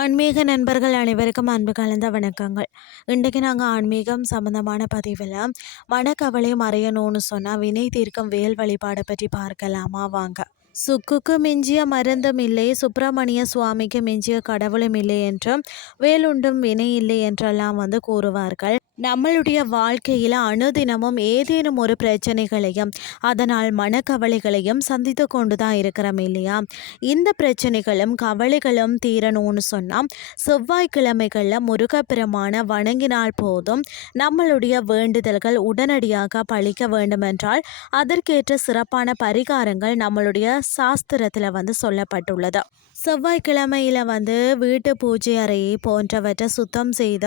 ஆன்மீக நண்பர்கள் அனைவருக்கும் அன்பு கலந்த வணக்கங்கள். இன்றைக்கு நாங்கள் ஆன்மீகம் சம்மந்தமான பதிவில் மனக்கவலை மறையணும்னு சொன்னால் வினை தீர்க்கும் வேல் வழிபாடை பற்றி பார்க்கலாமா வாங்க. சுக்குக்கு மிஞ்சிய மருந்தும் இல்லை, சுப்பிரமணிய சுவாமிக்கு மிஞ்சிய கடவுளும் இல்லை என்றும், வேலுண்டும் வினை இல்லை என்றெல்லாம் கூறுவார்கள். நம்மளுடைய வாழ்க்கையில் அனுதினமும் ஏதேனும் ஒரு பிரச்சனைகளையும் அதனால் மனக்கவலைகளையும் சந்தித்து கொண்டு தான் இருக்கிறோம் இல்லையா. இந்த பிரச்சனைகளும் கவலைகளும் தீரணும்னு சொன்னால் செவ்வாய்க்கிழமைகளில் முருகப்பெருமான வணங்கினால் போதும். நம்மளுடைய வேண்டுதல்கள் உடனடியாக பழிக்க வேண்டுமென்றால் அதற்கேற்ற சிறப்பான பரிகாரங்கள் நம்மளுடைய சாஸ்திரத்தில் சொல்லப்பட்டுள்ளது. செவ்வாய்க்கிழமையில் வீட்டு பூஜை அறையை போன்றவற்றை சுத்தம் செய்த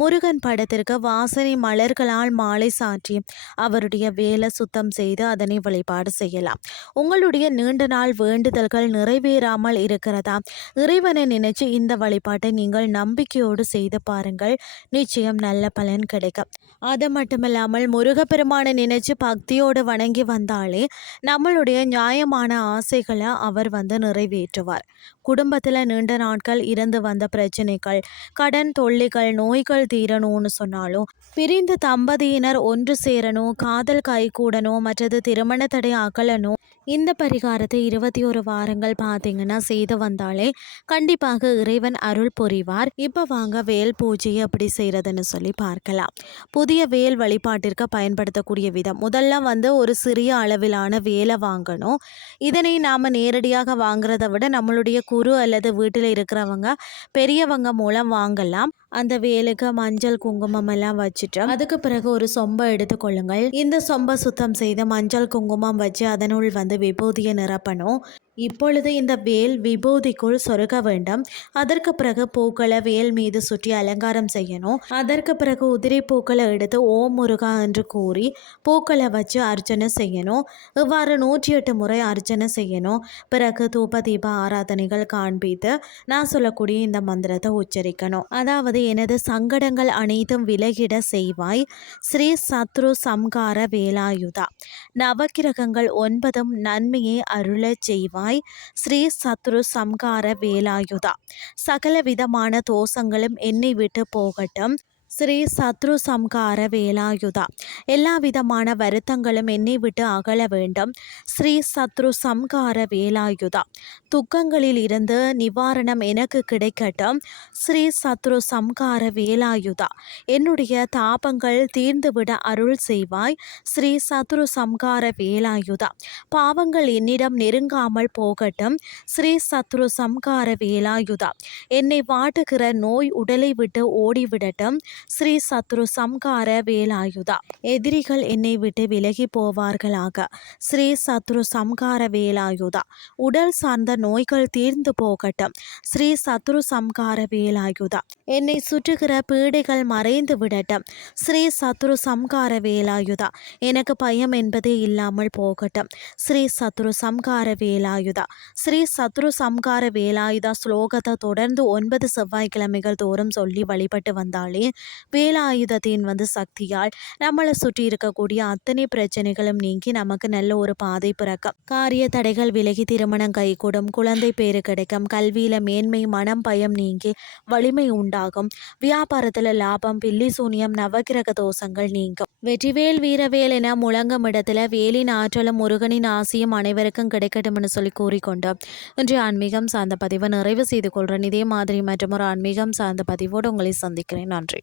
முருகன் படத்திற்கு வாசனை மலர்களால் மாலை சாற்றி அவருடைய வேலை சுத்தம் செய்து அதனை வழிபாடு செய்யலாம். உங்களுடைய நீண்ட நாள் வேண்டுதல்கள் நிறைவேறாமல் இருக்கிறதா? இறைவனை நினைச்சு இந்த வழிபாட்டை நீங்கள் நம்பிக்கையோடு செய்து பாருங்கள், நிச்சயம் நல்ல பலன் கிடைக்கும். அது மட்டுமில்லாமல் முருகப்பெருமானை நினைச்சு பக்தியோடு வணங்கி வந்தாலே நம்மளுடைய நியாயமான ஆசைகளை அவர் நிறைவேற்றுவார். குடும்பத்தில் நீண்ட நாட்கள் இருந்து வந்த பிரச்சனைகள், கடன் தொல்லைகள், நோய்கள் தீரணும்னு சொன்னாலும், பிரிந்த தம்பதியினர் ஒன்று சேரணும், காதல் கைகூடணும், மற்றது திருமண தடை அகலணும். இந்த பரிகாரத்தை 21 வாரங்கள் பார்த்தீங்கன்னா செய்து வந்தாலே கண்டிப்பாக இறைவன் அருள் புரிவார். இப்போ வாங்க வேல் பூஜையை எப்படி செய்கிறதுன்னு சொல்லி பார்க்கலாம். புதிய வேல் வழிபாட்டிற்கு பயன்படுத்தக்கூடிய விதம், முதல்ல ஒரு சிறிய அளவிலான வேலை வாங்கணும். இதனை நாம் நேரடியாக வாங்குறத விட நம்மளுடைய குரு அல்லது வீட்டில் இருக்கிறவங்க பெரியவங்க மூலம் வாங்கலாம். அந்த வேலுக்கு மஞ்சள் குங்குமம் எல்லாம் வச்சுட்டு அதுக்கு பிறகு ஒரு சொம்பை எடுத்துக்கொள்ளுங்கள். இந்த சொம்பை சுத்தம் செய்து மஞ்சள் குங்குமம் வச்சு அதனுள் விபூதியை நிரப்பணும். இப்பொழுது இந்த வேல் விபூதிக்குள் சொருக வேண்டும். அதற்கு பிறகு பூக்களை வேல் மீது சுற்றி அலங்காரம் செய்யணும். அதற்கு பிறகு உதிரி பூக்களை எடுத்து ஓம் முருகா என்று கூறி பூக்களை வச்சு அர்ச்சனை செய்யணும். இவ்வாறு 108 முறை அர்ச்சனை செய்யணும். பிறகு தூப தீப ஆராதனைகள் காண்பித்து நான் சொல்லக்கூடிய இந்த மந்திரத்தை உச்சரிக்கணும். அதாவது, எனது சங்கடங்கள் அனைத்தும் விலகிட செய்வாய் ஸ்ரீ சத்ரு சம்கார வேலாயுதா. நவக்கிரகங்கள் 9 நன்மையை அருளச் செய்வாய் ஸ்ரீ சத்ரு சம்கார வேலாயுதா. சகல விதமான தோஷங்களும் என்னை விட்டு போகட்டும் ஸ்ரீ சத்ரு சம்கார வேலாயுதா. எல்லா விதமான வருத்தங்களும் என்னை விட்டு அகல வேண்டும் ஸ்ரீ சத்ரு சம்கார வேலாயுதா. துக்கங்களில் இருந்து நிவாரணம் எனக்கு கிடைக்கட்டும் ஸ்ரீ சத்ரு சம்கார வேலாயுதா. என்னுடைய தாபங்கள் தீர்ந்துவிட அருள் செய்வாய் ஸ்ரீ சத்ரு சம்கார வேலாயுதா. பாவங்கள் என்னிடம் நெருங்காமல் போகட்டும் ஸ்ரீ சத்ரு சம்கார வேலாயுதா. என்னை வாட்டுகிற நோய் உடலை விட்டு ஓடிவிடட்டும் ஸ்ரீ சத்ரு சம்கார வேலாயுதா. எதிரிகள் என்னை விட்டு விலகி போவார்களாக ஸ்ரீ சத்ரு சம்கார வேலாயுதா. உடல் சார்ந்த நோய்கள் தீர்ந்து போகட்டும் ஸ்ரீ சத்ரு சம்கார வேலாயுதா. என்னை சுற்றுகிற பீடைகள் மறைந்து விடட்டும் ஸ்ரீ சத்ரு சம்கார வேலாயுதா. எனக்கு பயம் என்பதே இல்லாமல் போகட்டும் ஸ்ரீ சத்ரு சம்கார வேலாயுதா. ஸ்ரீ சத்ரு சம்கார வேலாயுதா ஸ்லோகத்தை தொடர்ந்து 9 செவ்வாய்க்கிழமைகள் தோறும் சொல்லி வழிபட்டு வந்தாலே வேலாயுதத்தின் சக்தியால் நம்மளை சுற்றி இருக்கக்கூடிய அத்தனை பிரச்சனைகளும் நீங்கி நமக்கு நல்ல ஒரு பாதை பிறக்கும். காரிய தடைகள் விலகி திருமணம் கைகூடும், குழந்தை பேரு கிடைக்கும், கல்வியில மேன்மை, மனம் பயம் நீங்கி வலிமை உண்டாகும், வியாபாரத்துல லாபம், பில்லி சூனியம், நவகிரக தோஷங்கள் நீங்கும். வெற்றிவேல் வீரவேல் என முழங்கும் இடத்துல வேலின் ஆற்றலும் முருகனின் ஆசையும் அனைவருக்கும் கிடைக்கட்டும்னு சொல்லி கூறிக்கொண்டு இன்றைய ஆன்மீகம் சார்ந்த பதிவை நிறைவு செய்து கொள்கிறேன். இதே மாதிரி மற்றும் ஒரு ஆன்மீகம் சார்ந்த பதிவோடு உங்களை சந்திக்கிறேன். நன்றி.